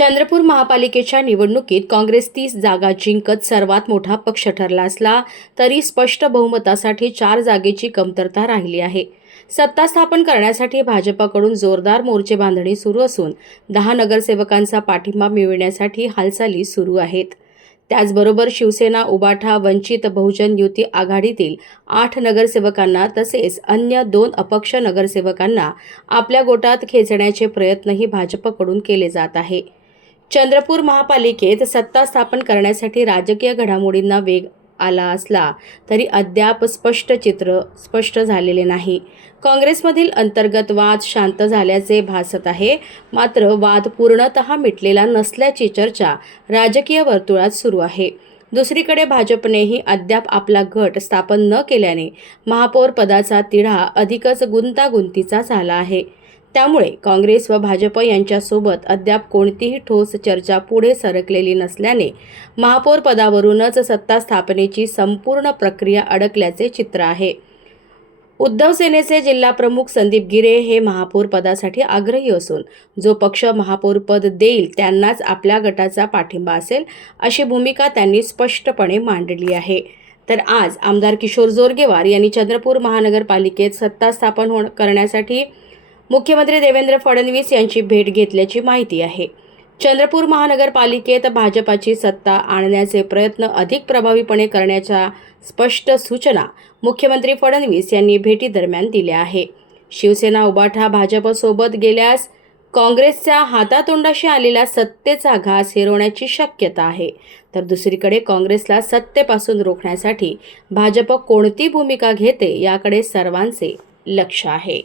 चंद्रपूर महापालिकेच्या निवडणुकीत काँग्रेस 30 जागा जिंकत सर्वात मोठा पक्ष ठरला असला तरी स्पष्ट बहुमतासाठी 4 जागेची कमतरता राहिली आहे। सत्ता स्थापन करण्यासाठी भाजपकडून जोरदार मोर्चे बांधणी सुरू असून 10 नगरसेवकांचा पाठिंबा मिळविण्यासाठी हालचाली सुरू आहेत। त्याचबरोबर शिवसेना, उबाठा, वंचित बहुजन युती आघाडीतील 8 नगरसेवकांना तसेच अन्य 2 अपक्ष नगरसेवकांना आपल्या गोटात खेचण्याचे प्रयत्नही भाजपकडून केले जात आहे। चंद्रपूर महापालिकेत सत्ता स्थापन करण्यासाठी राजकीय घडामोडींना वेग आला असला तरी अद्याप स्पष्ट चित्र स्पष्ट झालेले नाही। काँग्रेसमधील अंतर्गत वाद शांत झाल्याचे भासत आहे, मात्र वाद पूर्णतः मिटलेला नसल्याची चर्चा राजकीय वर्तुळात सुरू आहे। दुसरीकडे भाजपनेही अद्याप आपला गट स्थापन न केल्याने महापौर पदाचा तिढा अधिकच गुंतागुंतीचा झाला आहे। त्यामुळे काँग्रेस व भाजप यांच्यासोबत अद्याप कोणतीही ठोस चर्चा पुढे सरकलेली नसल्याने महापौर पदावरूनच सत्ता स्थापनेची संपूर्ण प्रक्रिया अडकल्याचे चित्र आहे। उद्धव सेनेचे जिल्हा प्रमुख संदीप गिरे हे महापौर पदासाठी आग्रही असून जो पक्ष महापौर पद देईल त्यांनाच आपल्या गटाचा पाठिंबा असेल अशी भूमिका त्यांनी स्पष्टपणे मांडली आहे। तर आज आमदार किशोर जोरगेवार यांनी चंद्रपूर महानगरपालिकेत सत्ता स्थापन करण्यासाठी मुख्यमंत्री देवेंद्र फडणवीस यांची भेट घेतल्याची माहिती आहे। चंद्रपूर महानगरपालिकेत भाजपाची सत्ता आणण्याचे प्रयत्न अधिक प्रभावीपणे करण्याच्या स्पष्ट सूचना मुख्यमंत्री फडणवीस यांनी भेटीदरम्यान दिल्या आहे। शिवसेना, उबाठा भाजपसोबत गेल्यास काँग्रेसच्या हातातोंडाशी आलेला सत्तेचा घास हिरवण्याची शक्यता आहे, तर दुसरीकडे काँग्रेसला सत्तेपासून रोखण्यासाठी भाजप कोणती भूमिका घेते याकडे सर्वांचे लक्ष आहे।